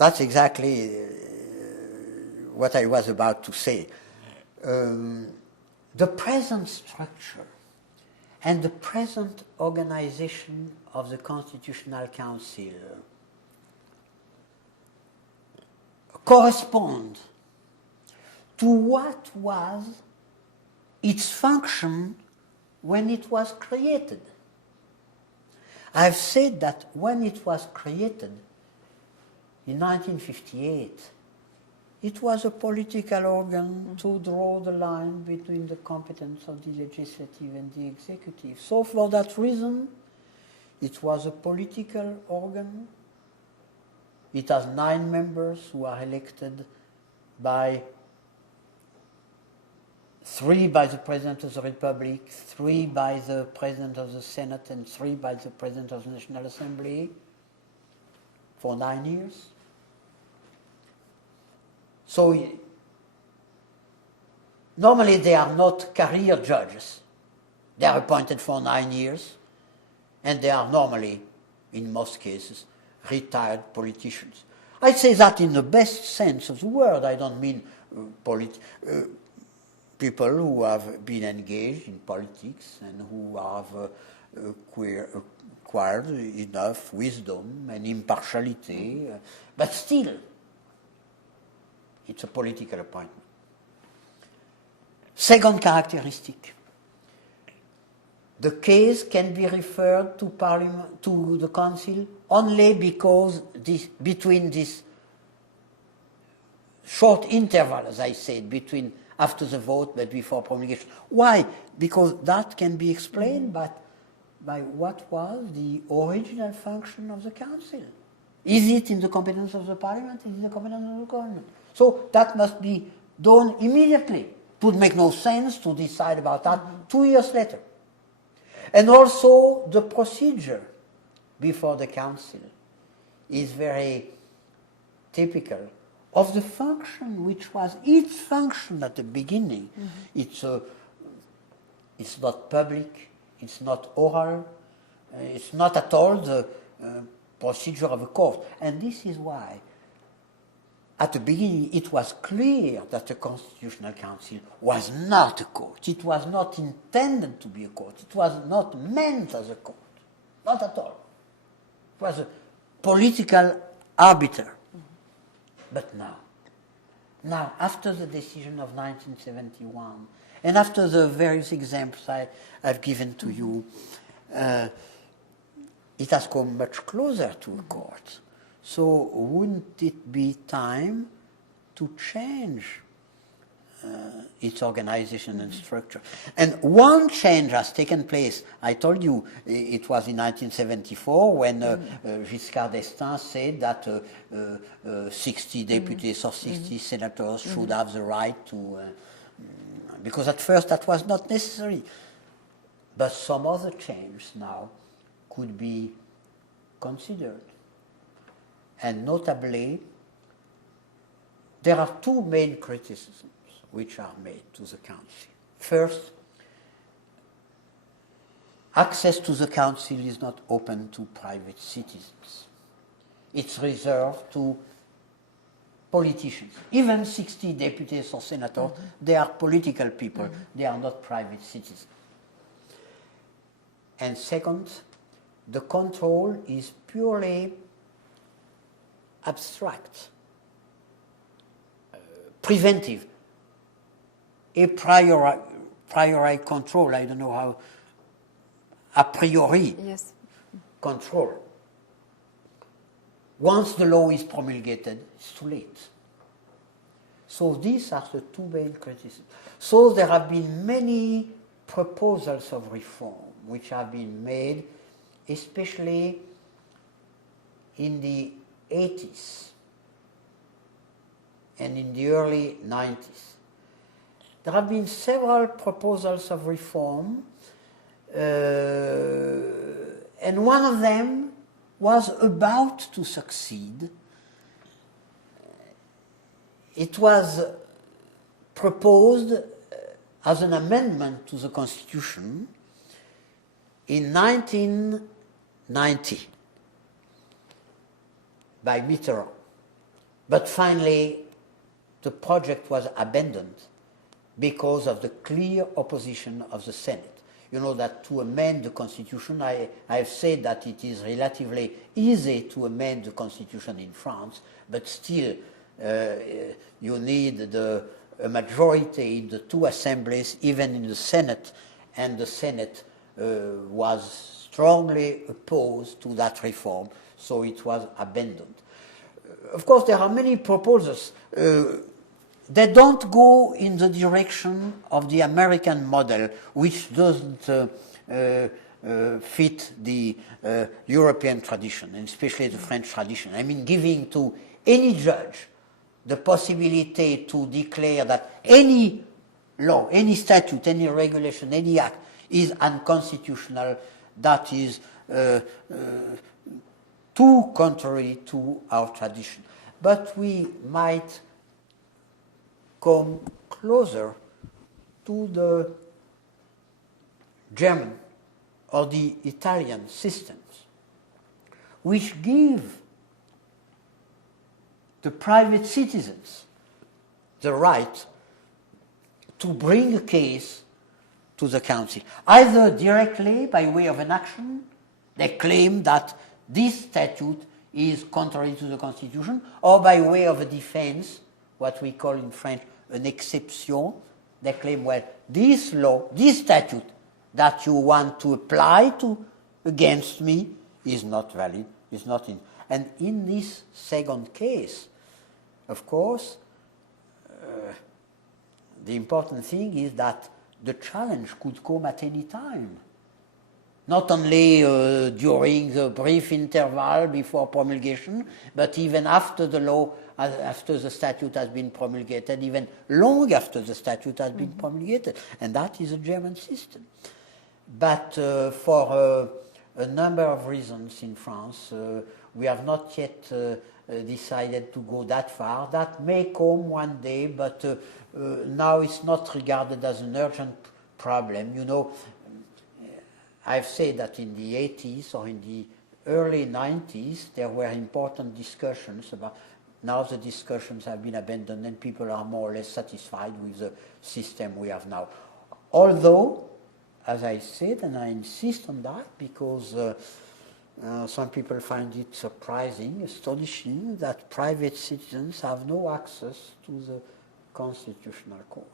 That's exactly what I was about to say. The present structure and the present organization of the Constitutional Council correspond to what was its function when it was created. I've said that when it was created in 1958, it was a political organ to draw the line between the competence of the legislative and the executive. So for that reason, it was a political organ. It has 9 members who are elected by 3 by the President of the Republic, 3 by the President of the Senate, and 3 by the President of the National Assembly for 9 years. So normally they are not career judges. They are appointed for 9 years, and they are normally, in most cases, retired politicians. I say that in the best sense of the word. I don't mean people who have been engaged in politics and who have acquired enough wisdom and impartiality, but still, it's a political appointment. Second characteristic, the case can be referred to Parliament, to the Council, only because between this short interval, as I said, between after the vote but before promulgation. Why? Because that can be explained by what was the original function of the Council. Is it in the competence of the Parliament? Is it in the competence of the government? So that must be done immediately. It would make no sense to decide about that 2 years later. And also the procedure before the Council is very typical of the function which was its function at the beginning. It's not public, it's not oral, it's not at all the procedure of a court. And this is why at the beginning it was clear that the Constitutional Council was not a court. It was not intended to be a court. It was not meant as a court. Not at all. It was a political arbiter. But now, after the decision of 1971, and after the various examples I've given to you, it has come much closer to a court. So wouldn't it be time to change its organization and structure? And one change has taken place. I told you it was in 1974 when Giscard d'Estaing said that 60 deputies or 60 senators should have the right to, because at first that was not necessary. But some other change now could be considered. And notably, there are 2 main criticisms which are made to the Council. First, access to the Council is not open to private citizens. It's reserved to politicians. Even 60 deputies or senators, they are political people. They are not private citizens. And second, the control is purely abstract, preventive, a priori control, I don't know how, a priori control. Once the law is promulgated, it's too late. So these are the 2 main criticisms. So there have been many proposals of reform which have been made, especially in the 80s and in the early 90s. There have been several proposals of reform, and one of them was about to succeed. It was proposed as an amendment to the Constitution in 1990 by Mitterrand. But finally, the project was abandoned because of the clear opposition of the Senate. You know that to amend the Constitution, I have said that it is relatively easy to amend the Constitution in France, but still you need a majority in the two assemblies, even in the Senate, and the Senate was strongly opposed to that reform, so it was abandoned. Of course, there are many proposals. They don't go in the direction of the American model, which doesn't fit the European tradition, and especially the French tradition. I mean, giving to any judge the possibility to declare that any law, any statute, any regulation, any act is unconstitutional, that is too contrary to our tradition. But we might come closer to the German or the Italian systems, which give the private citizens the right to bring a case to the council, either directly by way of an action. They claim that this statute is contrary to the Constitution, or by way of a defense, what we call in French an exception. They claim, well, this law, this statute that you want to apply to against me is not valid, is not in. And in this second case, of course, the important thing is that the challenge could come at any time. Not only during the brief interval before promulgation, but even after the law, after the statute has been promulgated, even long after the statute has been promulgated. And that is a German system. But for a number of reasons in France, we have not yet decided to go that far. That may come one day, but now it's not regarded as an urgent problem. You know, I've said that in the 80s or in the early 90s, there were important discussions about. Now the discussions have been abandoned and people are more or less satisfied with the system we have now. Although, as I said, and I insist on that because some people find it surprising, astonishing, that private citizens have no access to the Constitutional Court.